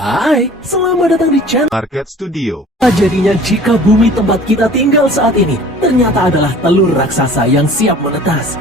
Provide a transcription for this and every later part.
Hai, selamat datang di channel Market Studio. Jadinya jika bumi tempat kita tinggal saat ini ternyata adalah telur raksasa yang siap menetas.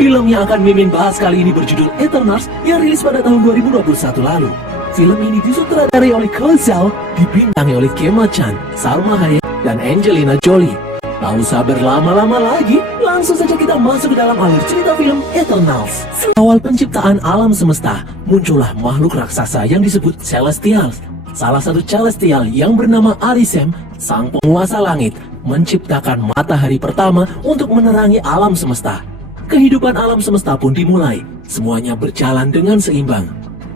Film yang akan Mimin bahas kali ini berjudul Eternals yang rilis pada tahun 2021 lalu. Film ini disutradarai oleh Chloe Zhao, dibintangi oleh Gemma Chan, Salma Hayek, dan Angelina Jolie. Tak usah berlama-lama lagi, langsung saja kita masuk ke dalam alur cerita film Eternals. Awal penciptaan alam semesta, muncullah makhluk raksasa yang disebut Celestials. Salah satu Celestial yang bernama Arishem, sang penguasa langit, menciptakan matahari pertama untuk menerangi alam semesta. Kehidupan alam semesta pun dimulai, semuanya berjalan dengan seimbang.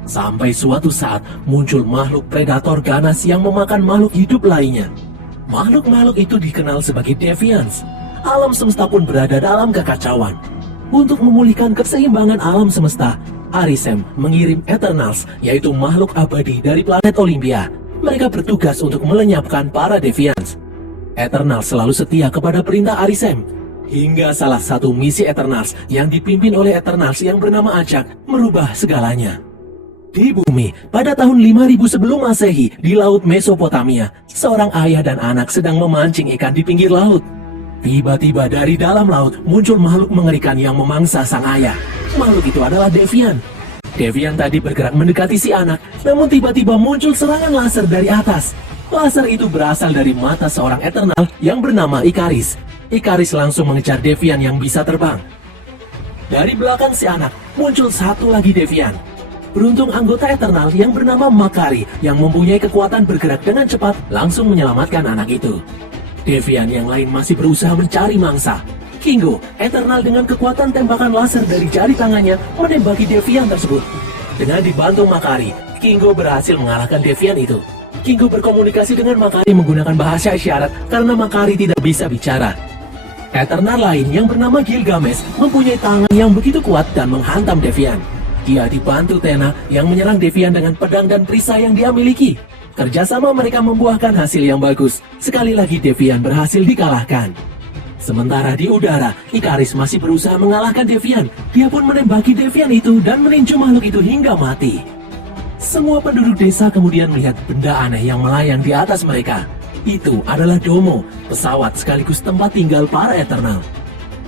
Sampai suatu saat muncul makhluk predator ganas yang memakan makhluk hidup lainnya. Makhluk-makhluk itu dikenal sebagai Deviants. Alam semesta pun berada dalam kekacauan. Untuk memulihkan keseimbangan alam semesta, Arishem mengirim Eternals, yaitu makhluk abadi dari planet Olympia. Mereka bertugas untuk melenyapkan para Deviants. Eternals selalu setia kepada perintah Arishem. Hingga salah satu misi Eternals yang dipimpin oleh Eternals yang bernama Ajak merubah segalanya. Di bumi, pada tahun 5000 sebelum Masehi, di Laut Mesopotamia, seorang ayah dan anak sedang memancing ikan di pinggir laut. Tiba-tiba dari dalam laut muncul makhluk mengerikan yang memangsa sang ayah. Makhluk itu adalah Deviant. Deviant tadi bergerak mendekati si anak, namun tiba-tiba muncul serangan laser dari atas. Laser itu berasal dari mata seorang Eternal yang bernama Ikaris. Ikaris langsung mengejar Deviant yang bisa terbang. Dari belakang si anak, muncul satu lagi Deviant. Beruntung anggota Eternal yang bernama Makari yang mempunyai kekuatan bergerak dengan cepat langsung menyelamatkan anak itu. Deviant yang lain masih berusaha mencari mangsa. Kingo, Eternal dengan kekuatan tembakan laser dari jari tangannya menembaki Deviant tersebut. Dengan dibantu Makari, Kingo berhasil mengalahkan Deviant itu. Kingo berkomunikasi dengan Makari menggunakan bahasa isyarat karena Makari tidak bisa bicara. Eternal lain yang bernama Gilgamesh mempunyai tangan yang begitu kuat dan menghantam Deviant. Dia dibantu Tena yang menyerang Deviant dengan pedang dan perisai yang dia miliki. Kerjasama mereka membuahkan hasil yang bagus. Sekali lagi Deviant berhasil dikalahkan. Sementara di udara, Ikaris masih berusaha mengalahkan Deviant. Dia pun menembaki Deviant itu dan meninju makhluk itu hingga mati. Semua penduduk desa kemudian melihat benda aneh yang melayang di atas mereka. Itu adalah Domo, pesawat sekaligus tempat tinggal para Eternal.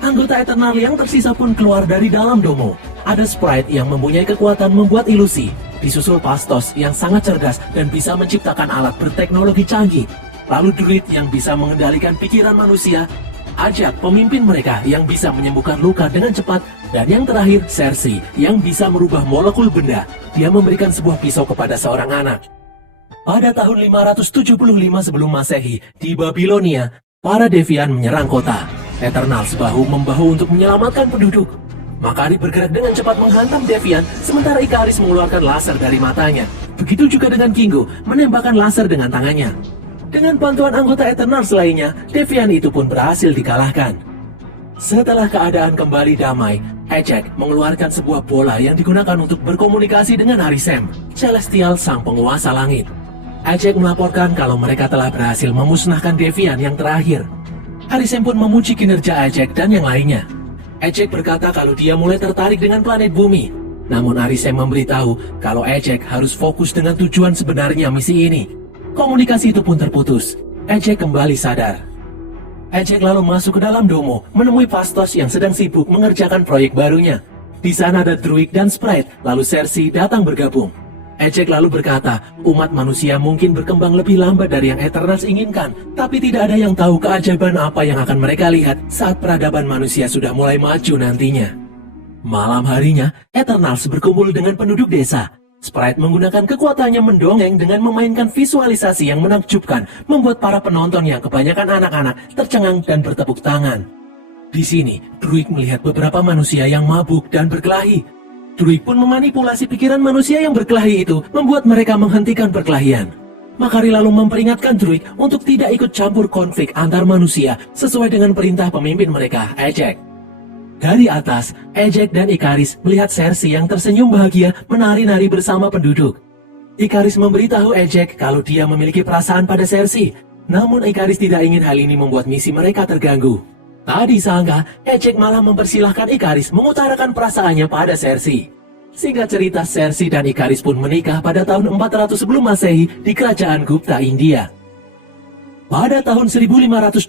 Anggota Eternal yang tersisa pun keluar dari dalam Domo. Ada Sprite yang mempunyai kekuatan membuat ilusi. Disusul Pastos yang sangat cerdas dan bisa menciptakan alat berteknologi canggih. Lalu Druid yang bisa mengendalikan pikiran manusia. Ajak pemimpin mereka yang bisa menyembuhkan luka dengan cepat. Dan yang terakhir Cersei yang bisa merubah molekul benda. Dia memberikan sebuah pisau kepada seorang anak. Pada tahun 575 sebelum Masehi, di Babilonia, para Deviant menyerang kota. Eternals bahu-membahu untuk menyelamatkan penduduk. Makari bergerak dengan cepat menghantam Deviant, sementara Ikaris mengeluarkan laser dari matanya. Begitu juga dengan Kingo, menembakkan laser dengan tangannya. Dengan bantuan anggota Eternals lainnya, Deviant itu pun berhasil dikalahkan. Setelah keadaan kembali damai, Ajak mengeluarkan sebuah bola yang digunakan untuk berkomunikasi dengan Arishem, Celestial sang penguasa langit. Ajak melaporkan kalau mereka telah berhasil memusnahkan Deviant yang terakhir. Arishem pun memuji kinerja Ajak dan yang lainnya. Ajak berkata kalau dia mulai tertarik dengan planet bumi. Namun Arishem memberitahu kalau Ajak harus fokus dengan tujuan sebenarnya misi ini. Komunikasi itu pun terputus. Ajak kembali sadar. Ajak lalu masuk ke dalam Domo, menemui Pastos yang sedang sibuk mengerjakan proyek barunya. Di sana ada Druid dan Sprite, lalu Cersei datang bergabung. Ajak lalu berkata, umat manusia mungkin berkembang lebih lambat dari yang Eternals inginkan, tapi tidak ada yang tahu keajaiban apa yang akan mereka lihat saat peradaban manusia sudah mulai maju nantinya. Malam harinya, Eternals berkumpul dengan penduduk desa. Sprite menggunakan kekuatannya mendongeng dengan memainkan visualisasi yang menakjubkan, membuat para penonton yang kebanyakan anak-anak tercengang dan bertepuk tangan. Di sini, Druid melihat beberapa manusia yang mabuk dan berkelahi. Druid pun memanipulasi pikiran manusia yang berkelahi itu, membuat mereka menghentikan perkelahian. Makari lalu memperingatkan Druid untuk tidak ikut campur konflik antar manusia sesuai dengan perintah pemimpin mereka, Ajak. Dari atas, Ajak dan Ikaris melihat Cersei yang tersenyum bahagia menari-nari bersama penduduk. Ikaris memberitahu Ajak kalau dia memiliki perasaan pada Cersei, namun Ikaris tidak ingin hal ini membuat misi mereka terganggu. Tak disangka, Ajak malah mempersilahkan Ikaris mengutarakan perasaannya pada Cersei. Singkat cerita, Cersei dan Ikaris pun menikah pada tahun 400 sebelum Masehi di kerajaan Gupta, India. Pada tahun 1521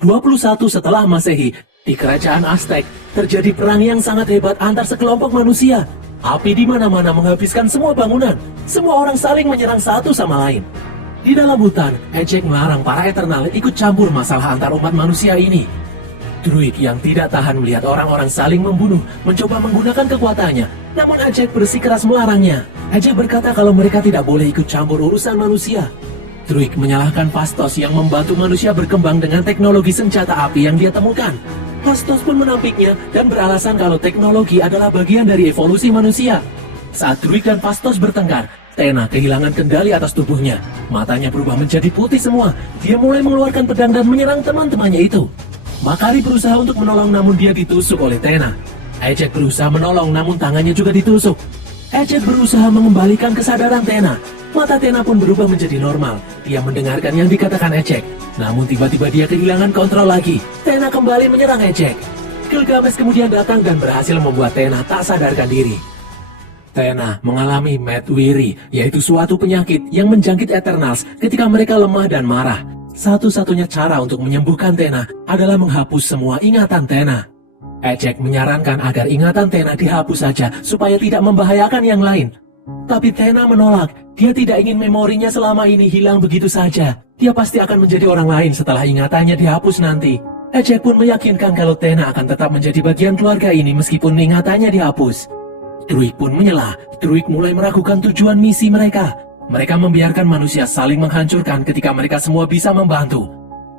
setelah Masehi, di kerajaan Aztec terjadi perang yang sangat hebat antar sekelompok manusia. Api di mana-mana menghabiskan semua bangunan. Semua orang saling menyerang satu sama lain. Di dalam hutan, Ejek melarang para Eternal ikut campur masalah antar umat manusia ini. Druid yang tidak tahan melihat orang-orang saling membunuh mencoba menggunakan kekuatannya, namun Ejek bersikeras melarangnya. Ejek berkata kalau mereka tidak boleh ikut campur urusan manusia. Druid menyalahkan Phastos yang membantu manusia berkembang dengan teknologi senjata api yang dia temukan. Phastos pun menampiknya dan beralasan kalau teknologi adalah bagian dari evolusi manusia. Saat Druid dan Phastos bertengkar, Tena kehilangan kendali atas tubuhnya. Matanya berubah menjadi putih semua. Dia mulai mengeluarkan pedang dan menyerang teman-temannya itu. Makari berusaha untuk menolong namun dia ditusuk oleh Tena. Ejek berusaha menolong namun tangannya juga ditusuk. Ejek berusaha mengembalikan kesadaran Tena. Mata Tena pun berubah menjadi normal. Dia mendengarkan yang dikatakan Ejek. Namun tiba-tiba dia kehilangan kontrol lagi. Tena kembali menyerang Ejek. Gilgamesh kemudian datang dan berhasil membuat Tena tak sadarkan diri. Tena mengalami Medwiri, yaitu suatu penyakit yang menjangkit Eternals ketika mereka lemah dan marah. Satu-satunya cara untuk menyembuhkan Tena adalah menghapus semua ingatan Tena. Ejek menyarankan agar ingatan Tena dihapus saja supaya tidak membahayakan yang lain. Tapi Tena menolak. Dia tidak ingin memorinya selama ini hilang begitu saja. Dia pasti akan menjadi orang lain setelah ingatannya dihapus nanti. Ejek pun meyakinkan kalau Tena akan tetap menjadi bagian keluarga ini meskipun ingatannya dihapus. Druid pun menyelah. Druid mulai meragukan tujuan misi mereka. Mereka membiarkan manusia saling menghancurkan ketika mereka semua bisa membantu.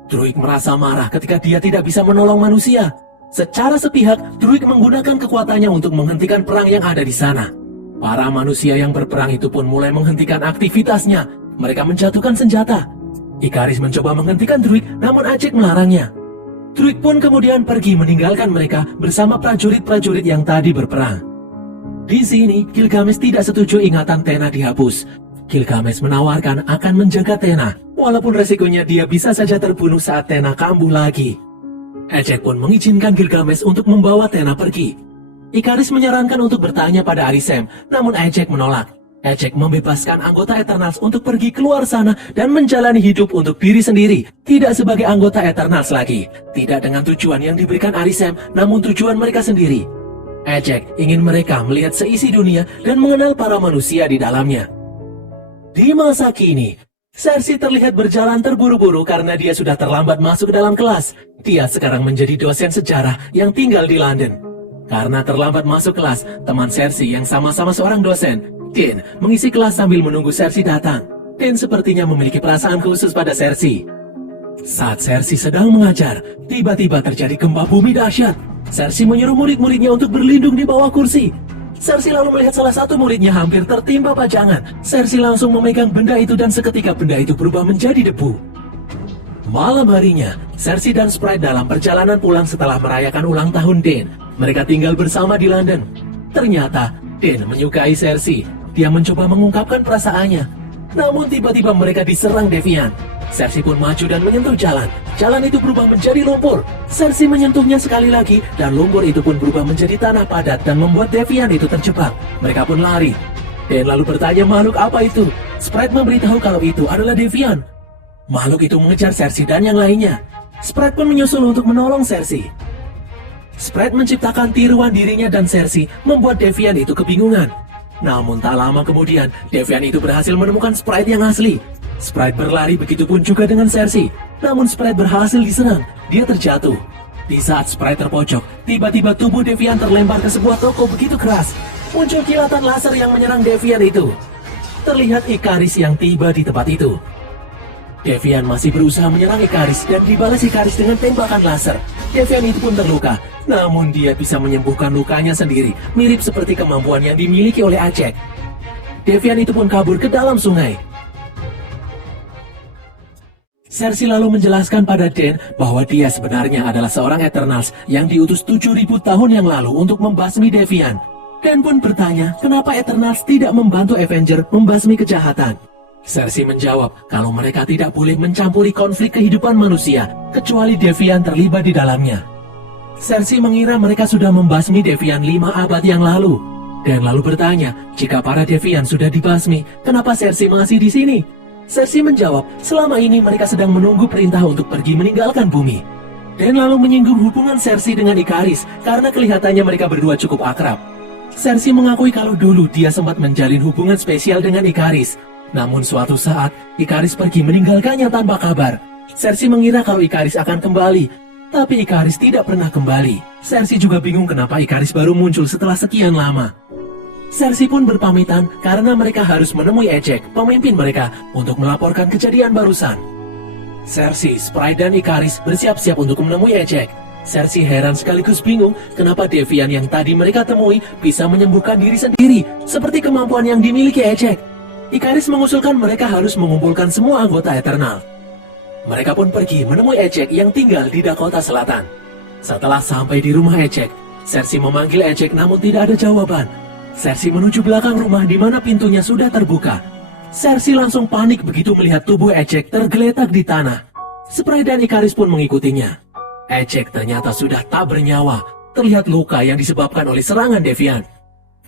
Druid merasa marah ketika dia tidak bisa menolong manusia. Secara sepihak, Druid menggunakan kekuatannya untuk menghentikan perang yang ada di sana. Para manusia yang berperang itu pun mulai menghentikan aktivitasnya. Mereka menjatuhkan senjata. Ikaris mencoba menghentikan Druid, namun Ejek melarangnya. Druid pun kemudian pergi meninggalkan mereka bersama prajurit-prajurit yang tadi berperang. Di sini, Gilgamesh tidak setuju ingatan Tena dihapus. Gilgamesh menawarkan akan menjaga Tena, walaupun resikonya dia bisa saja terbunuh saat Tena kambuh lagi. Ejek pun mengizinkan Gilgamesh untuk membawa Tena pergi. Ikaris menyarankan untuk bertanya pada Arisem, namun Ejek menolak. Ejek membebaskan anggota Eternals untuk pergi keluar sana dan menjalani hidup untuk diri sendiri, tidak sebagai anggota Eternals lagi, tidak dengan tujuan yang diberikan Arisem, namun tujuan mereka sendiri. Ejek ingin mereka melihat seisi dunia dan mengenal para manusia di dalamnya. Di masa kini, Cersei terlihat berjalan terburu-buru karena dia sudah terlambat masuk ke dalam kelas. Dia sekarang menjadi dosen sejarah yang tinggal di London. Karena terlambat masuk kelas, teman Cersei yang sama-sama seorang dosen, Dean, mengisi kelas sambil menunggu Cersei datang. Dean sepertinya memiliki perasaan khusus pada Cersei. Saat Cersei sedang mengajar, tiba-tiba terjadi gempa bumi dahsyat. Cersei menyuruh murid-muridnya untuk berlindung di bawah kursi. Cersei lalu melihat salah satu muridnya hampir tertimpa pajangan. Cersei langsung memegang benda itu dan seketika benda itu berubah menjadi debu. Malam harinya, Cersei dan Sprite dalam perjalanan pulang setelah merayakan ulang tahun Dean. Mereka tinggal bersama di London. Ternyata, Dean menyukai Cersei. Dia mencoba mengungkapkan perasaannya. Namun tiba-tiba mereka diserang Devian. Cersei pun maju dan menyentuh jalan. Jalan itu berubah menjadi lumpur. Cersei menyentuhnya sekali lagi dan lumpur itu pun berubah menjadi tanah padat dan membuat Devian itu terjebak. Mereka pun lari. Dean lalu bertanya makhluk apa itu. Sprite memberitahu kalau itu adalah Devian. Makhluk itu mengejar Cersei dan yang lainnya. Sprite pun menyusul untuk menolong Cersei. Sprite menciptakan tiruan dirinya dan Cersei membuat Devian itu kebingungan. Namun tak lama kemudian, Devian itu berhasil menemukan Sprite yang asli. Sprite berlari, begitupun juga dengan Cersei. Namun Sprite berhasil diserang, dia terjatuh. Di saat Sprite terpojok, tiba-tiba tubuh Devian terlempar ke sebuah toko begitu keras. Muncul kilatan laser yang menyerang Devian itu. Terlihat Ikaris yang tiba di tempat itu. Devian masih berusaha menyerang Ikaris dan dibalas Ikaris dengan tembakan laser. Devian itu pun terluka, namun dia bisa menyembuhkan lukanya sendiri, mirip seperti kemampuan yang dimiliki oleh Ejek. Devian itu pun kabur ke dalam sungai. Cersei lalu menjelaskan pada Dean bahwa dia sebenarnya adalah seorang Eternals yang diutus 7.000 tahun yang lalu untuk membasmi Devian. Dean pun bertanya kenapa Eternals tidak membantu Avenger membasmi kejahatan. Cersei menjawab kalau mereka tidak boleh mencampuri konflik kehidupan manusia, kecuali Devian terlibat di dalamnya. Cersei mengira mereka sudah membasmi Devian 5 abad yang lalu. dan lalu bertanya jika para Devian sudah dibasmi, kenapa Cersei masih di sini? Cersei menjawab, selama ini mereka sedang menunggu perintah untuk pergi meninggalkan bumi. Dan lalu menyinggung hubungan Cersei dengan Ikaris karena kelihatannya mereka berdua cukup akrab. Cersei mengakui kalau dulu dia sempat menjalin hubungan spesial dengan Ikaris. Namun suatu saat, Ikaris pergi meninggalkannya tanpa kabar. Cersei mengira kalau Ikaris akan kembali, tapi Ikaris tidak pernah kembali. Cersei juga bingung kenapa Ikaris baru muncul setelah sekian lama. Cersei pun berpamitan karena mereka harus menemui Ejek, pemimpin mereka, untuk melaporkan kejadian barusan. Cersei, Sprite, dan Ikaris bersiap-siap untuk menemui Ejek. Cersei heran sekaligus bingung kenapa Devian yang tadi mereka temui bisa menyembuhkan diri sendiri, seperti kemampuan yang dimiliki Ejek. Ikaris mengusulkan mereka harus mengumpulkan semua anggota Eternal. Mereka pun pergi menemui Ejek yang tinggal di Dakota Selatan. Setelah sampai di rumah Ejek, Cersei memanggil Ejek namun tidak ada jawaban. Cersei menuju belakang rumah di mana pintunya sudah terbuka. Cersei langsung panik begitu melihat tubuh Ejek tergeletak di tanah. Sprite dan Ikaris pun mengikutinya. Ejek ternyata sudah tak bernyawa, terlihat luka yang disebabkan oleh serangan Devian.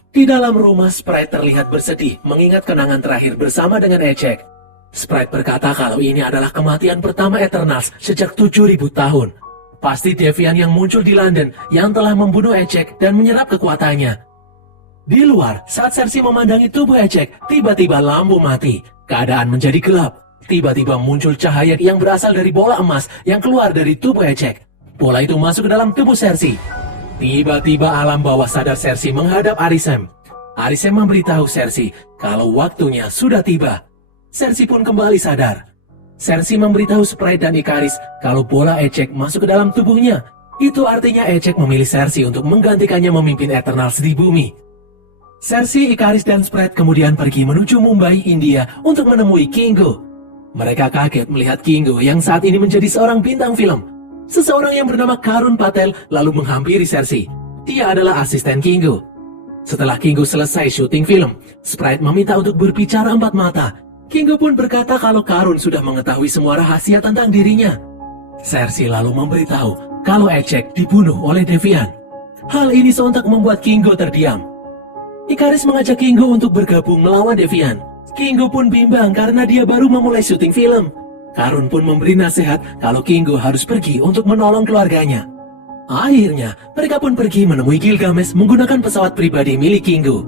Di dalam rumah, Sprite terlihat bersedih mengingat kenangan terakhir bersama dengan Ejek. Sprite berkata kalau ini adalah kematian pertama Eternals sejak 7.000 tahun. Pasti Devian yang muncul di London yang telah membunuh Ejek dan menyerap kekuatannya. Di luar, saat Cersei memandangi tubuh Ejek, tiba-tiba lampu mati. Keadaan menjadi gelap. Tiba-tiba muncul cahaya yang berasal dari bola emas yang keluar dari tubuh Ejek. Bola itu masuk ke dalam tubuh Cersei. Tiba-tiba alam bawah sadar Cersei menghadap Arisem. Arisem memberitahu Cersei kalau waktunya sudah tiba. Cersei pun kembali sadar. Cersei memberitahu Sprite dan Ikaris kalau bola Ejek masuk ke dalam tubuhnya. Itu artinya Ejek memilih Cersei untuk menggantikannya memimpin Eternals di bumi. Cersei, Ikaris, dan Sprite kemudian pergi menuju Mumbai, India untuk menemui Kingo. Mereka kaget melihat Kingo yang saat ini menjadi seorang bintang film. Seseorang yang bernama Karun Patel lalu menghampiri Cersei. Dia adalah asisten Kingo. Setelah Kingo selesai syuting film, Sprite meminta untuk berbicara empat mata. Kingo pun berkata kalau Karun sudah mengetahui semua rahasia tentang dirinya. Cersei lalu memberitahu kalau Ejek dibunuh oleh Devian. Hal ini sontak membuat Kingo terdiam. Ikaris mengajak Kingo untuk bergabung melawan Devian. Kingo pun bimbang karena dia baru memulai syuting film. Karun pun memberi nasihat kalau Kingo harus pergi untuk menolong keluarganya. Akhirnya, mereka pun pergi menemui Gilgamesh menggunakan pesawat pribadi milik Kingo.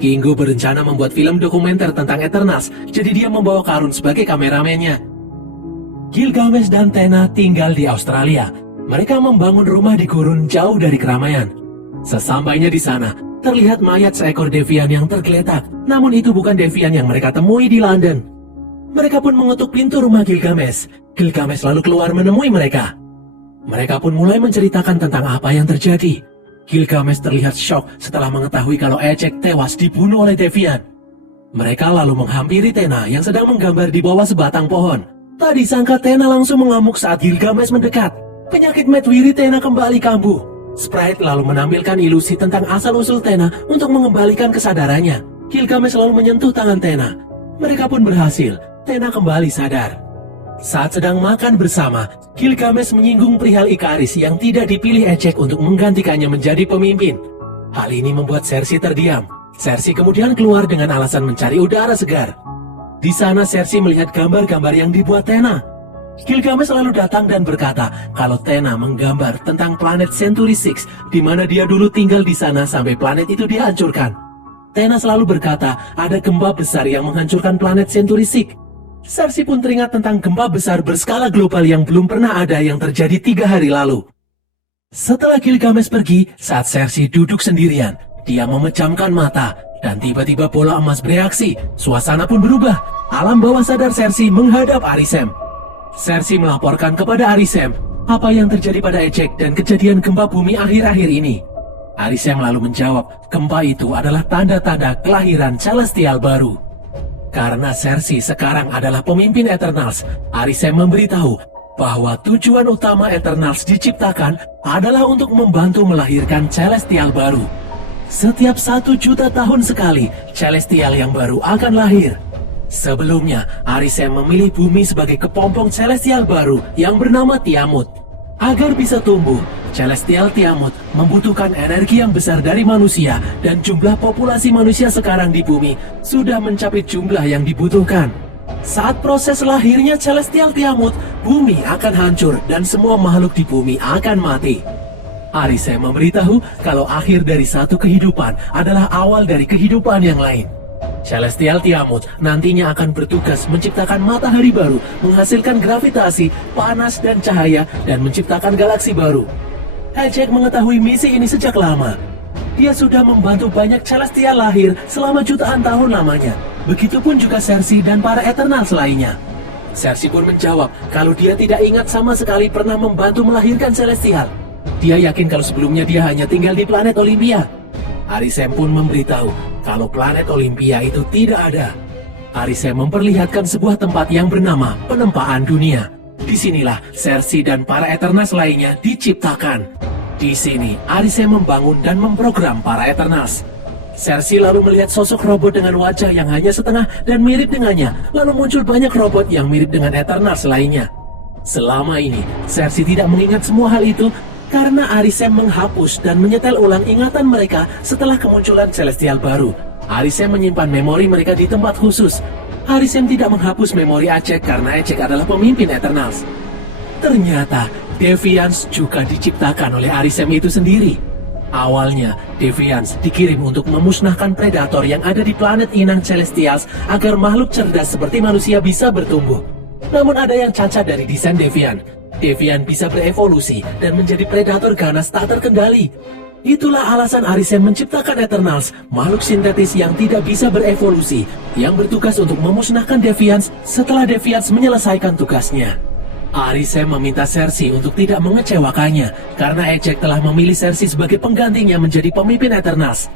Kingo berencana membuat film dokumenter tentang Eternals, jadi dia membawa Karun sebagai kameramennya. Gilgamesh dan Tena tinggal di Australia. Mereka membangun rumah di gurun jauh dari keramaian. Sesampainya di sana, terlihat mayat seekor Devian yang tergeletak, namun itu bukan Devian yang mereka temui di London. Mereka pun mengetuk pintu rumah Gilgamesh. Gilgamesh lalu keluar menemui mereka. Mereka pun mulai menceritakan tentang apa yang terjadi. Gilgamesh terlihat syok setelah mengetahui kalau Ejek tewas dibunuh oleh Devian. Mereka lalu menghampiri Tena yang sedang menggambar di bawah sebatang pohon. Tak disangka Tena langsung mengamuk saat Gilgamesh mendekat. Penyakit Medwiri Tena kembali kambuh. Sprite lalu menampilkan ilusi tentang asal-usul Tena untuk mengembalikan kesadarannya. Gilgamesh lalu menyentuh tangan Tena. Mereka pun berhasil. Tena kembali sadar. Saat sedang makan bersama, Gilgamesh menyinggung perihal Ikaris yang tidak dipilih Ejek untuk menggantikannya menjadi pemimpin. Hal ini membuat Cersei terdiam. Cersei kemudian keluar dengan alasan mencari udara segar. Di sana Cersei melihat gambar-gambar yang dibuat Tena. Gilgamesh lalu datang dan berkata kalau Tena menggambar tentang planet Century 6 di mana dia dulu tinggal di sana sampai planet itu dihancurkan. Tena selalu berkata ada gempa besar yang menghancurkan planet Century 6. Cersei pun teringat tentang gempa besar berskala global yang belum pernah ada yang terjadi 3 hari lalu. Setelah Gilgamesh pergi, saat Cersei duduk sendirian, dia memejamkan mata dan tiba-tiba bola emas bereaksi. Suasana pun berubah. Alam bawah sadar Cersei menghadap Arisem. Cersei melaporkan kepada Arisem apa yang terjadi pada Ejek dan kejadian gempa bumi akhir-akhir ini. Arisem lalu menjawab, gempa itu adalah tanda-tanda kelahiran Celestial baru. Karena Cersei sekarang adalah pemimpin Eternals, Arisem memberitahu bahwa tujuan utama Eternals diciptakan adalah untuk membantu melahirkan Celestial baru. Setiap 1 juta tahun sekali, Celestial yang baru akan lahir. Sebelumnya, Arisem memilih bumi sebagai kepompong Celestial baru yang bernama Tiamut. Agar bisa tumbuh, Celestial Tiamut membutuhkan energi yang besar dari manusia dan jumlah populasi manusia sekarang di bumi sudah mencapai jumlah yang dibutuhkan. Saat proses lahirnya Celestial Tiamut, bumi akan hancur dan semua makhluk di bumi akan mati. Arisem memberitahu kalau akhir dari satu kehidupan adalah awal dari kehidupan yang lain. Celestial Tiamut nantinya akan bertugas menciptakan matahari baru, menghasilkan gravitasi, panas dan cahaya, dan menciptakan galaksi baru. Ejek mengetahui misi ini sejak lama. Dia sudah membantu banyak Celestial lahir selama jutaan tahun lamanya. Begitupun juga Cersei dan para Eternals lainnya. Cersei pun menjawab kalau dia tidak ingat sama sekali pernah membantu melahirkan Celestial. Dia yakin kalau sebelumnya dia hanya tinggal di planet Olympia. Arisem pun memberitahu kalau planet Olympia itu tidak ada. Arisem memperlihatkan sebuah tempat yang bernama penempaan dunia. Disinilah Cersei dan para Eternals lainnya diciptakan. Di sini Arisem membangun dan memprogram para Eternals. Cersei lalu melihat sosok robot dengan wajah yang hanya setengah dan mirip dengannya. Lalu muncul banyak robot yang mirip dengan Eternals lainnya. Selama ini Cersei tidak mengingat semua hal itu karena Arisem menghapus dan menyetel ulang ingatan mereka setelah kemunculan Celestial baru. Arisem menyimpan memori mereka di tempat khusus. Arisem tidak menghapus memori Ejek karena Ejek adalah pemimpin Eternals. Ternyata Deviants juga diciptakan oleh Arisem itu sendiri. Awalnya, Deviants dikirim untuk memusnahkan predator yang ada di planet inang Celestials agar makhluk cerdas seperti manusia bisa bertumbuh. Namun ada yang cacat dari desain Deviant. Deviant bisa berevolusi dan menjadi predator ganas tak terkendali. Itulah alasan Arisem menciptakan Eternals, makhluk sintetis yang tidak bisa berevolusi, yang bertugas untuk memusnahkan Deviants setelah Deviants menyelesaikan tugasnya. Arisem meminta Cersei untuk tidak mengecewakannya, karena Ejek telah memilih Cersei sebagai penggantinya menjadi pemimpin Eternals.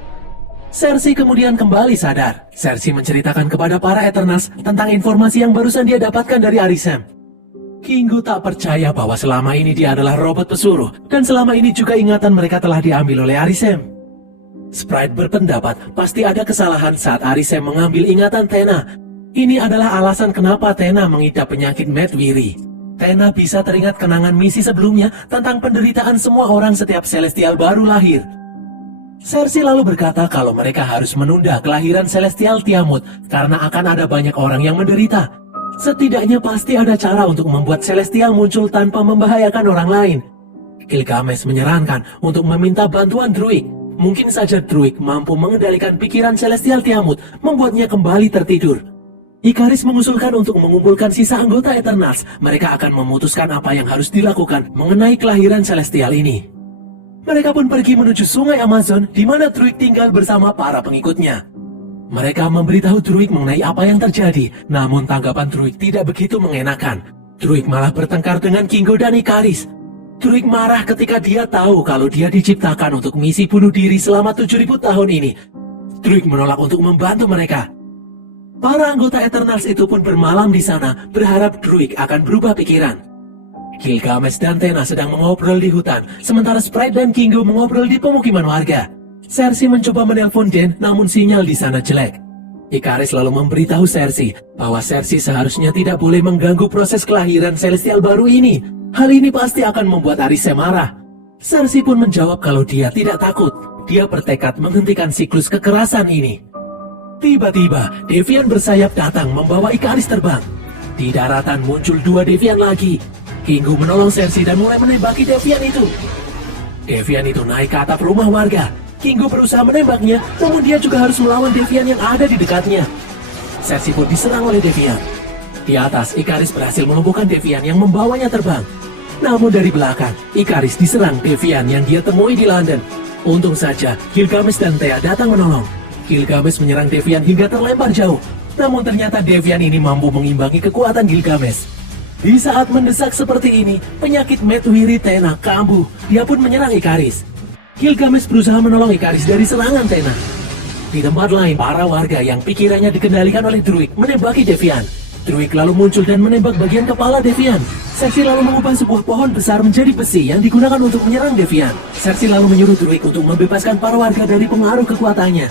Cersei kemudian kembali sadar. Cersei menceritakan kepada para Eternals tentang informasi yang barusan dia dapatkan dari Arisem. Kingo tak percaya bahwa selama ini dia adalah robot pesuruh, dan selama ini juga ingatan mereka telah diambil oleh Arisem. Sprite berpendapat pasti ada kesalahan saat Arisem mengambil ingatan Tena. Ini adalah alasan kenapa Tena mengidap penyakit Medwiri. Tena bisa teringat kenangan misi sebelumnya tentang penderitaan semua orang setiap Celestial baru lahir. Cersei lalu berkata kalau mereka harus menunda kelahiran Celestial Tiamut karena akan ada banyak orang yang menderita. Setidaknya pasti ada cara untuk membuat Celestial muncul tanpa membahayakan orang lain. Gilgamesh menyarankan untuk meminta bantuan Druid. Mungkin saja Druid mampu mengendalikan pikiran Celestial Tiamut, membuatnya kembali tertidur. Ikaris mengusulkan untuk mengumpulkan sisa anggota Eternals. Mereka akan memutuskan apa yang harus dilakukan mengenai kelahiran Celestial ini. Mereka pun pergi menuju sungai Amazon di mana Druid tinggal bersama para pengikutnya. Mereka memberitahu Druid mengenai apa yang terjadi, namun tanggapan Druid tidak begitu mengenakan. Druid malah bertengkar dengan Kingo dan Ikaris. Druid marah ketika dia tahu kalau dia diciptakan untuk misi bunuh diri selama 7.000 tahun ini. Druid menolak untuk membantu mereka. Para anggota Eternals itu pun bermalam di sana, berharap Druid akan berubah pikiran. Gilgamesh dan Tena sedang mengobrol di hutan, sementara Sprite dan Kingo mengobrol di pemukiman warga. Cersei mencoba menelpon Den, namun sinyal di sana jelek. Ikaris lalu memberitahu Cersei bahwa Cersei seharusnya tidak boleh mengganggu proses kelahiran Celestial baru ini. Hal ini pasti akan membuat Arisem marah. Cersei pun menjawab kalau dia tidak takut. Dia bertekad menghentikan siklus kekerasan ini. Tiba-tiba, Deviant bersayap datang membawa Ikaris terbang. Di daratan muncul 2 Deviant lagi. Kingo menolong Cersei dan mulai menembaki Deviant itu. Deviant itu naik ke atap rumah warga. Kingo berusaha menembaknya, namun dia juga harus melawan Deviant yang ada di dekatnya. Cersei pun diserang oleh Deviant. Di atas, Ikaris berhasil melumpuhkan Deviant yang membawanya terbang. Namun dari belakang, Ikaris diserang Deviant yang dia temui di London. Untung saja, Gilgamesh dan Thea datang menolong. Gilgamesh menyerang Deviant hingga terlempar jauh. Namun ternyata Deviant ini mampu mengimbangi kekuatan Gilgamesh. Di saat mendesak seperti ini, penyakit Medwiri Tena kambuh. Dia pun menyerang Ikaris. Gilgamesh berusaha menolong Ikaris dari serangan Tena. Di tempat lain, para warga yang pikirannya dikendalikan oleh Druid menembaki Deviant. Druid lalu muncul dan menembak bagian kepala Deviant. Cersei lalu mengubah sebuah pohon besar menjadi besi yang digunakan untuk menyerang Deviant. Cersei lalu menyuruh Druid untuk membebaskan para warga dari pengaruh kekuatannya.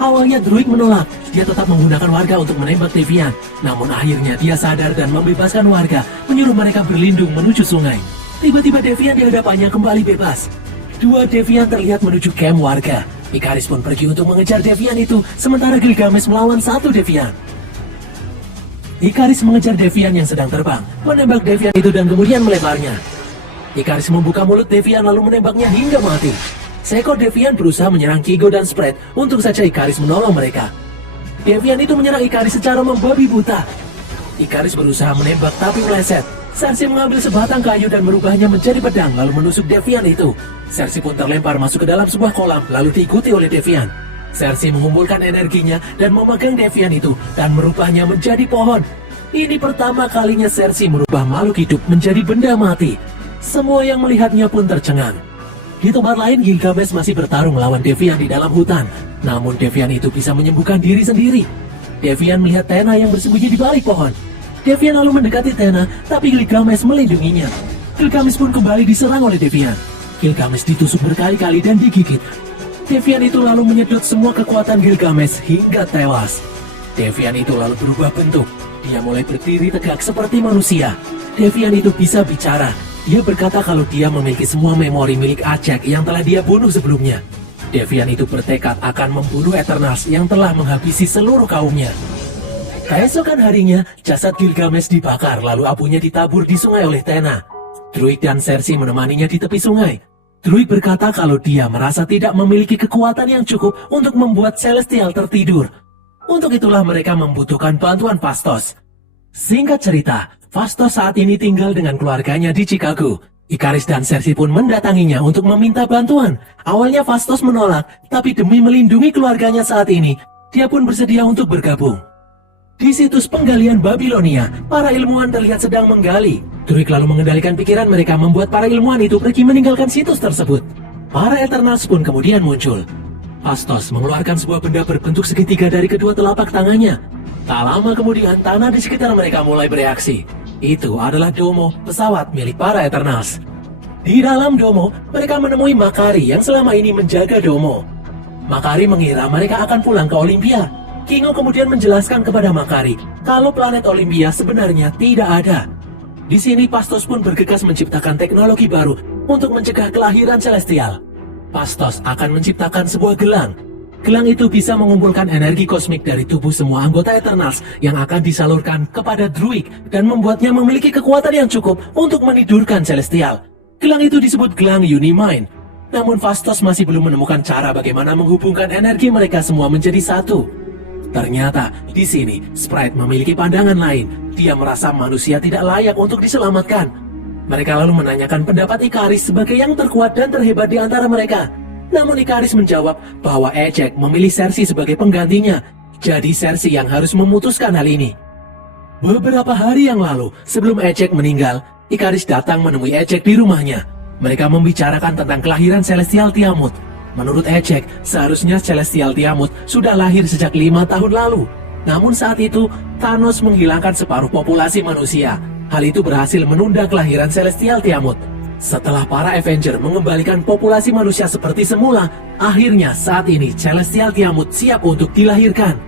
Awalnya Druid menolak, dia tetap menggunakan warga untuk menembak Deviant. Namun akhirnya dia sadar dan membebaskan warga, menyuruh mereka berlindung menuju sungai. Tiba-tiba Devian di hadapannya kembali bebas. Dua Devian terlihat menuju camp warga. Ikaris pun pergi untuk mengejar Devian itu, sementara Gilgamesh melawan satu Devian. Ikaris mengejar Devian yang sedang terbang, menembak Devian itu dan kemudian meleparnya. Ikaris membuka mulut Devian lalu menembaknya hingga mati. Seekor Devian berusaha menyerang Kigo dan Spread, untung saja Ikaris menolong mereka. Devian itu menyerang Ikaris secara membabi buta. Ikaris berusaha menembak tapi meleset. Cersei mengambil sebatang kayu dan merubahnya menjadi pedang lalu menusuk Devian itu. Cersei pun terlempar masuk ke dalam sebuah kolam lalu diikuti oleh Devian. Cersei mengumpulkan energinya dan memegang Devian itu dan merubahnya menjadi pohon. Ini pertama kalinya Cersei merubah makhluk hidup menjadi benda mati. Semua yang melihatnya pun tercengang. Di tempat lain, Gilgamesh masih bertarung melawan Devian di dalam hutan. Namun Devian itu bisa menyembuhkan diri sendiri. Devian melihat Tena yang bersembunyi di balik pohon. Devian lalu mendekati Tena, tapi Gilgamesh melindunginya. Gilgamesh pun kembali diserang oleh Devian. Gilgamesh ditusuk berkali-kali dan digigit. Devian itu lalu menyedot semua kekuatan Gilgamesh hingga tewas. Devian itu lalu berubah bentuk. Dia mulai berdiri tegak seperti manusia. Devian itu bisa bicara. Dia berkata kalau dia memiliki semua memori milik Ajak yang telah dia bunuh sebelumnya. Devian itu bertekad akan membunuh Eternals yang telah menghabisi seluruh kaumnya. Keesokan harinya, jasad Gilgamesh dibakar lalu abunya ditabur di sungai oleh Tena. Druid dan Cersei menemaninya di tepi sungai. Druid berkata kalau dia merasa tidak memiliki kekuatan yang cukup untuk membuat Celestial tertidur. Untuk itulah mereka membutuhkan bantuan Phastos. Singkat cerita, Phastos saat ini tinggal dengan keluarganya di Chicago. Ikaris dan Cersei pun mendatanginya untuk meminta bantuan. Awalnya Phastos menolak, tapi demi melindungi keluarganya saat ini, dia pun bersedia untuk bergabung. Di situs penggalian Babilonia, para ilmuwan terlihat sedang menggali. Druid lalu mengendalikan pikiran mereka membuat para ilmuwan itu pergi meninggalkan situs tersebut. Para Eternals pun kemudian muncul. Phastos mengeluarkan sebuah benda berbentuk segitiga dari kedua telapak tangannya. Tak lama kemudian tanah di sekitar mereka mulai bereaksi. Itu adalah Domo, pesawat milik para Eternals. Di dalam Domo, mereka menemui Makari yang selama ini menjaga Domo. Makari mengira mereka akan pulang ke Olympia. Kingo kemudian menjelaskan kepada Makari kalau planet Olympia sebenarnya tidak ada. Di sini Phastos pun bergegas menciptakan teknologi baru untuk mencegah kelahiran Celestial. Phastos akan menciptakan sebuah gelang. Gelang itu bisa mengumpulkan energi kosmik dari tubuh semua anggota Eternals yang akan disalurkan kepada Druid dan membuatnya memiliki kekuatan yang cukup untuk menidurkan Celestial. Gelang itu disebut gelang Unimind. Namun Phastos masih belum menemukan cara bagaimana menghubungkan energi mereka semua menjadi satu. Ternyata di sini Sprite memiliki pandangan lain. Dia merasa manusia tidak layak untuk diselamatkan. Mereka lalu menanyakan pendapat Ikaris sebagai yang terkuat dan terhebat di antara mereka. Namun Ikaris menjawab bahwa Ejek memilih Cersei sebagai penggantinya. Jadi Cersei yang harus memutuskan hal ini. Beberapa hari yang lalu, sebelum Ejek meninggal, Ikaris datang menemui Ejek di rumahnya. Mereka membicarakan tentang kelahiran Celestial Tiamut. Menurut Ejek, seharusnya Celestial Tiamut sudah lahir sejak 5 tahun lalu. Namun saat itu, Thanos menghilangkan separuh populasi manusia. Hal itu berhasil menunda kelahiran Celestial Tiamut. Setelah para Avenger mengembalikan populasi manusia seperti semula, akhirnya saat ini Celestial Tiamut siap untuk dilahirkan.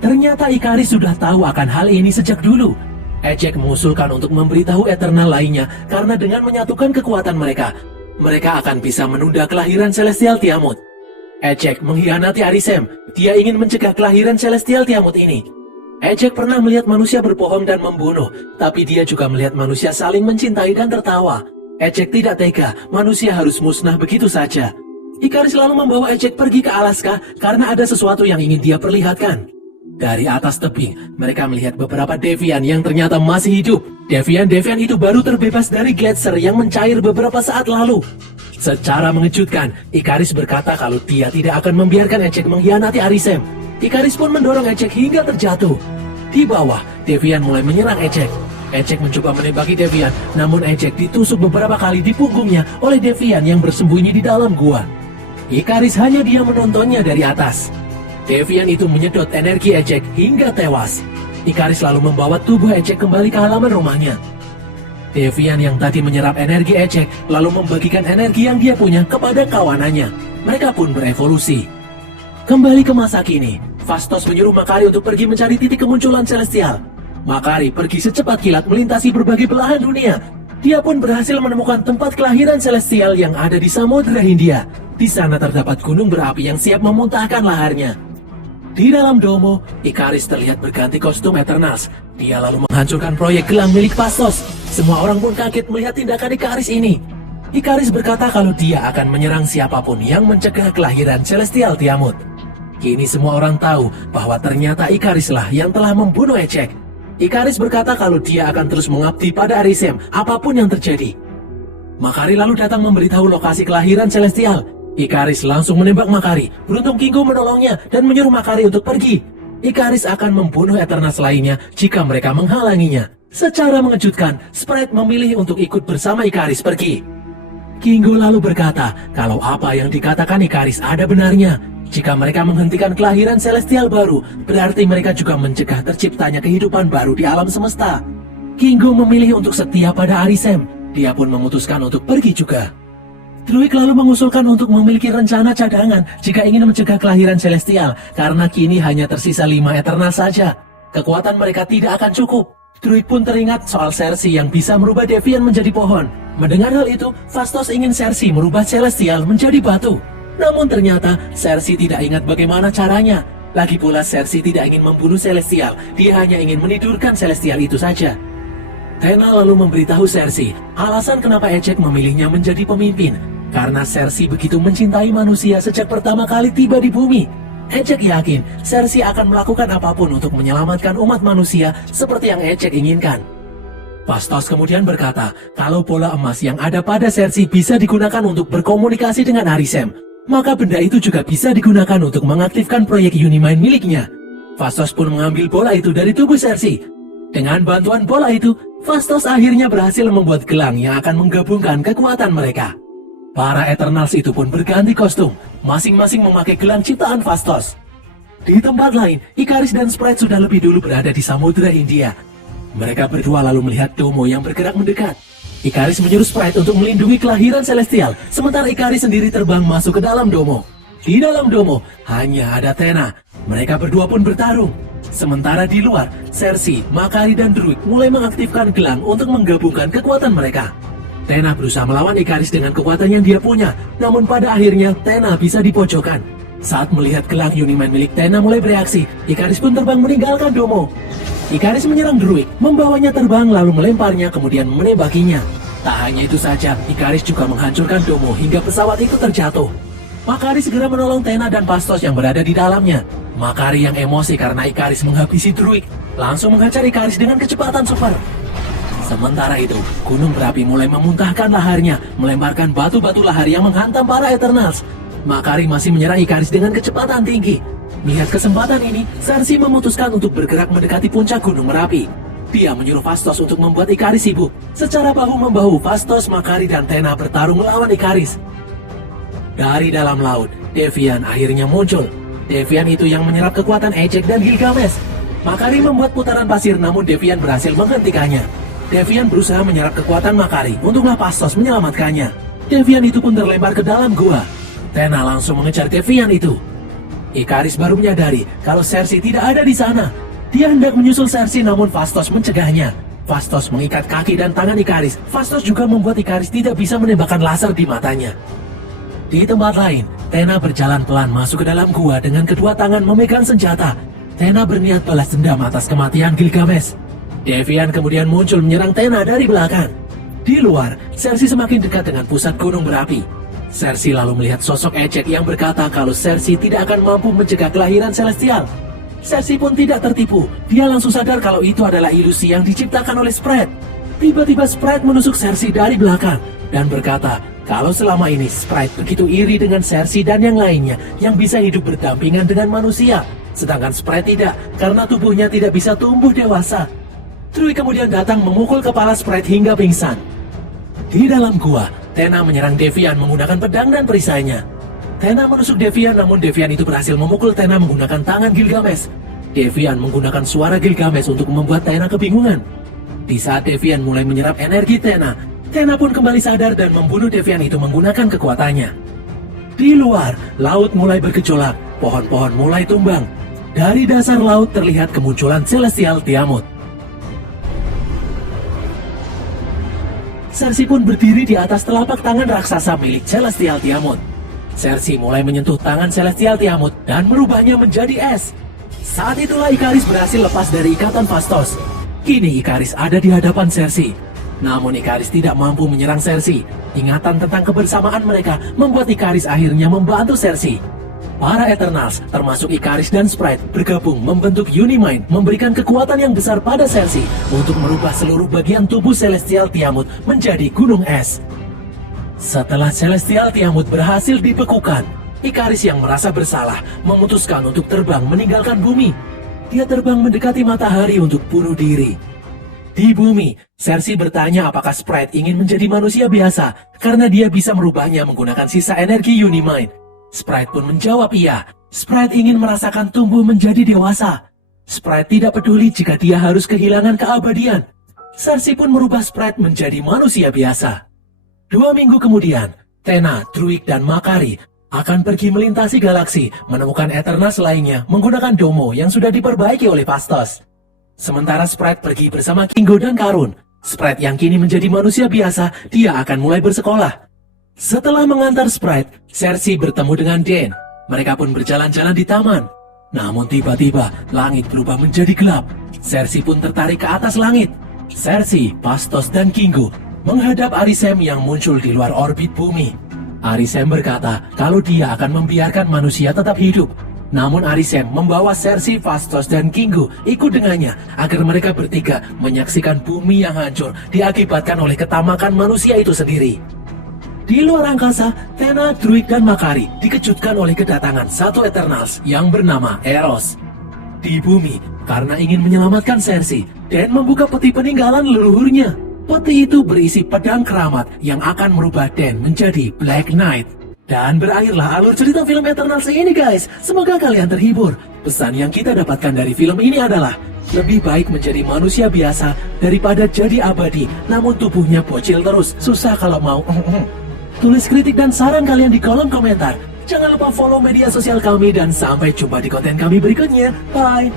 Ternyata Ikaris sudah tahu akan hal ini sejak dulu. Ejek mengusulkan untuk memberitahu Eternal lainnya karena dengan menyatukan kekuatan mereka, mereka akan bisa menunda kelahiran Celestial Tiamut. Ejek mengkhianati Arisem. Dia ingin mencegah kelahiran Celestial Tiamut ini. Ejek pernah melihat manusia berbohong dan membunuh, tapi dia juga melihat manusia saling mencintai dan tertawa. Ejek tidak tega, manusia harus musnah begitu saja. Ikaris lalu membawa Ejek pergi ke Alaska karena ada sesuatu yang ingin dia perlihatkan. Dari atas tebing, mereka melihat beberapa Devian yang ternyata masih hidup. Devian-Devian itu baru terbebas dari gletser yang mencair beberapa saat lalu. Secara mengejutkan, Ikaris berkata kalau dia tidak akan membiarkan Ejek mengkhianati Arisem. Ikaris pun mendorong Ejek hingga terjatuh. Di bawah, Devian mulai menyerang Ejek. Ejek mencoba menembaki Devian, namun Ejek ditusuk beberapa kali di punggungnya oleh Devian yang bersembunyi di dalam gua. Ikaris hanya diam menontonnya dari atas. Devian itu menyedot energi Ejek hingga tewas. Ikaris lalu membawa tubuh Ejek kembali ke halaman rumahnya. Devian yang tadi menyerap energi Ejek lalu membagikan energi yang dia punya kepada kawanannya. Mereka pun berevolusi. Kembali ke masa kini, Phastos menyuruh Makari untuk pergi mencari titik kemunculan Celestial. Makari pergi secepat kilat melintasi berbagai belahan dunia. Dia pun berhasil menemukan tempat kelahiran Celestial yang ada di Samudra Hindia. Di sana terdapat gunung berapi yang siap memuntahkan laharnya. Di dalam Domo, Ikaris terlihat berganti kostum Eternals. Dia lalu menghancurkan proyek gelang milik Phastos. Semua orang pun kaget melihat tindakan Ikaris ini. Ikaris berkata kalau dia akan menyerang siapapun yang mencegah kelahiran Celestial Tiamut. Kini semua orang tahu bahwa ternyata Ikarislah yang telah membunuh Ecek. Ikaris berkata kalau dia akan terus mengabdi pada Arishem apapun yang terjadi. Makari lalu datang memberitahu lokasi kelahiran Celestial. Ikaris langsung menembak Makari. Beruntung Kingo menolongnya dan menyuruh Makari untuk pergi. Ikaris akan membunuh Eternals lainnya jika mereka menghalanginya. Secara mengejutkan, Sprite memilih untuk ikut bersama Ikaris pergi. Kingo lalu berkata kalau apa yang dikatakan Ikaris ada benarnya. Jika mereka menghentikan kelahiran Celestial baru, berarti mereka juga mencegah terciptanya kehidupan baru di alam semesta. Kingo memilih untuk setia pada Arishem. Dia pun memutuskan untuk pergi juga. Druig lalu mengusulkan untuk memiliki rencana cadangan jika ingin mencegah kelahiran Celestial, karena kini hanya tersisa 5 Eternal saja. Kekuatan mereka tidak akan cukup. Druig pun teringat soal Cersei yang bisa merubah Deviant menjadi pohon. Mendengar hal itu, Phastos ingin Cersei merubah Celestial menjadi batu. Namun ternyata Cersei tidak ingat bagaimana caranya. Lagi pula Cersei tidak ingin membunuh Celestial, dia hanya ingin menidurkan Celestial itu saja. Tena lalu memberitahu Cersei alasan kenapa Ecek memilihnya menjadi pemimpin. Karena Cersei begitu mencintai manusia sejak pertama kali tiba di bumi. Ecek yakin Cersei akan melakukan apapun untuk menyelamatkan umat manusia seperti yang Ecek inginkan. Phastos kemudian berkata kalau bola emas yang ada pada Cersei bisa digunakan untuk berkomunikasi dengan Arishem, maka benda itu juga bisa digunakan untuk mengaktifkan proyek Unimind miliknya. Phastos pun mengambil bola itu dari tubuh Cersei. Dengan bantuan bola itu, Phastos akhirnya berhasil membuat gelang yang akan menggabungkan kekuatan mereka. Para Eternals itu pun berganti kostum, masing-masing memakai gelang ciptaan Phastos. Di tempat lain, Ikaris dan Sprite sudah lebih dulu berada di Samudra Hindia. Mereka berdua lalu melihat Domo yang bergerak mendekat. Ikaris menyuruh Sprite untuk melindungi kelahiran Celestial, sementara Ikaris sendiri terbang masuk ke dalam Domo. Di dalam Domo, hanya ada Tena. Mereka berdua pun bertarung. Sementara di luar, Cersei, Makari, dan Druig mulai mengaktifkan gelang untuk menggabungkan kekuatan mereka. Tena berusaha melawan Ikaris dengan kekuatan yang dia punya, namun pada akhirnya Tena bisa dipojokkan. Saat melihat gelang Unimind milik Tena mulai bereaksi, Ikaris pun terbang meninggalkan Domo. Ikaris menyerang Druig, membawanya terbang lalu melemparnya kemudian menembakinya. Tak hanya itu saja, Ikaris juga menghancurkan Domo hingga pesawat itu terjatuh. Makari segera menolong Tena dan Phastos yang berada di dalamnya. Makari yang emosi karena Ikaris menghabisi Druig, langsung menghajar Ikaris dengan kecepatan super. Sementara itu, gunung berapi mulai memuntahkan laharnya, melemparkan batu-batu lahar yang menghantam para Eternals. Makari masih menyerang Ikaris dengan kecepatan tinggi. Melihat kesempatan ini, Cersei memutuskan untuk bergerak mendekati puncak gunung Merapi. Dia menyuruh Phastos untuk membuat Ikaris sibuk. Secara bahu-membahu, Phastos, Makari, dan Tena bertarung melawan Ikaris. Dari dalam laut, Deviant akhirnya muncul. Deviant itu yang menyerap kekuatan Ecek dan Gilgamesh. Makari membuat putaran pasir, namun Deviant berhasil menghentikannya. Deviant berusaha menyerap kekuatan Makari, untunglah Phastos menyelamatkannya. Deviant itu pun terlempar ke dalam gua. Tena langsung mengejar Deviant itu. Ikaris baru menyadari kalau Cersei tidak ada di sana. Dia hendak menyusul Cersei namun Phastos mencegahnya. Phastos mengikat kaki dan tangan Ikaris. Phastos juga membuat Ikaris tidak bisa menembakkan laser di matanya. Di tempat lain, Tena berjalan pelan masuk ke dalam gua dengan kedua tangan memegang senjata. Tena berniat balas dendam atas kematian Gilgamesh. Deviant kemudian muncul menyerang Tena dari belakang. Di luar, Cersei semakin dekat dengan pusat gunung berapi. Cersei lalu melihat sosok Ecek yang berkata kalau Cersei tidak akan mampu mencegah kelahiran Celestial. Cersei pun tidak tertipu. Dia langsung sadar kalau itu adalah ilusi yang diciptakan oleh Sprite. Tiba-tiba Sprite menusuk Cersei dari belakang dan berkata kalau selama ini Sprite begitu iri dengan Cersei dan yang lainnya yang bisa hidup berdampingan dengan manusia, sedangkan Sprite tidak karena tubuhnya tidak bisa tumbuh dewasa. Druig kemudian datang memukul kepala Sprite hingga pingsan. Di dalam gua, Tena menyerang Deviant menggunakan pedang dan perisainya. Tena menusuk Deviant namun Deviant itu berhasil memukul Tena menggunakan tangan Gilgamesh. Deviant menggunakan suara Gilgamesh untuk membuat Tena kebingungan. Di saat Deviant mulai menyerap energi Tena, Tena pun kembali sadar dan membunuh Deviant itu menggunakan kekuatannya. Di luar, laut mulai bergejolak, pohon-pohon mulai tumbang. Dari dasar laut terlihat kemunculan Celestial Tiamut. Cersei pun berdiri di atas telapak tangan raksasa milik Celestial Tiamut. Cersei mulai menyentuh tangan Celestial Tiamut dan merubahnya menjadi es. Saat itulah Ikaris berhasil lepas dari ikatan Phastos. Kini Ikaris ada di hadapan Cersei. Namun Ikaris tidak mampu menyerang Cersei. Ingatan tentang kebersamaan mereka membuat Ikaris akhirnya membantu Cersei. Para Eternals, termasuk Ikaris dan Sprite, bergabung membentuk Unimind, memberikan kekuatan yang besar pada Cersei untuk merubah seluruh bagian tubuh Celestial Tiamut menjadi gunung es. Setelah Celestial Tiamut berhasil dibekukan, Ikaris yang merasa bersalah memutuskan untuk terbang meninggalkan bumi. Dia terbang mendekati matahari untuk bunuh diri. Di bumi, Cersei bertanya apakah Sprite ingin menjadi manusia biasa karena dia bisa merubahnya menggunakan sisa energi Unimind. Sprite pun menjawab iya. Sprite ingin merasakan tumbuh menjadi dewasa. Sprite tidak peduli jika dia harus kehilangan keabadian. Cersei pun merubah Sprite menjadi manusia biasa. 2 minggu kemudian, Tena, Druig, dan Makari akan pergi melintasi galaksi menemukan Eternals lainnya menggunakan Domo yang sudah diperbaiki oleh Phastos. Sementara Sprite pergi bersama Kingo dan Karun. Sprite yang kini menjadi manusia biasa, dia akan mulai bersekolah. Setelah mengantar Sprite, Cersei bertemu dengan Dane. Mereka pun berjalan-jalan di taman. Namun tiba-tiba, langit berubah menjadi gelap. Cersei pun tertarik ke atas langit. Cersei, Phastos, dan Kingo menghadap Arisem yang muncul di luar orbit bumi. Arisem berkata kalau dia akan membiarkan manusia tetap hidup. Namun Arisem membawa Cersei, Phastos, dan Kingo ikut dengannya agar mereka bertiga menyaksikan bumi yang hancur diakibatkan oleh ketamakan manusia itu sendiri. Di luar angkasa, Tena, Druig, dan Makari dikejutkan oleh kedatangan satu Eternals yang bernama Eros. Di bumi, karena ingin menyelamatkan Cersei, Dan membuka peti peninggalan leluhurnya. Peti itu berisi pedang keramat yang akan merubah Dan menjadi Black Knight. Dan berakhirlah alur cerita film Eternals ini guys. Semoga kalian terhibur. Pesan yang kita dapatkan dari film ini adalah lebih baik menjadi manusia biasa daripada jadi abadi namun tubuhnya bocil terus. Susah kalau mau. Tulis kritik dan saran kalian di kolom komentar. Jangan lupa follow media sosial kami dan sampai jumpa di konten kami berikutnya. Bye.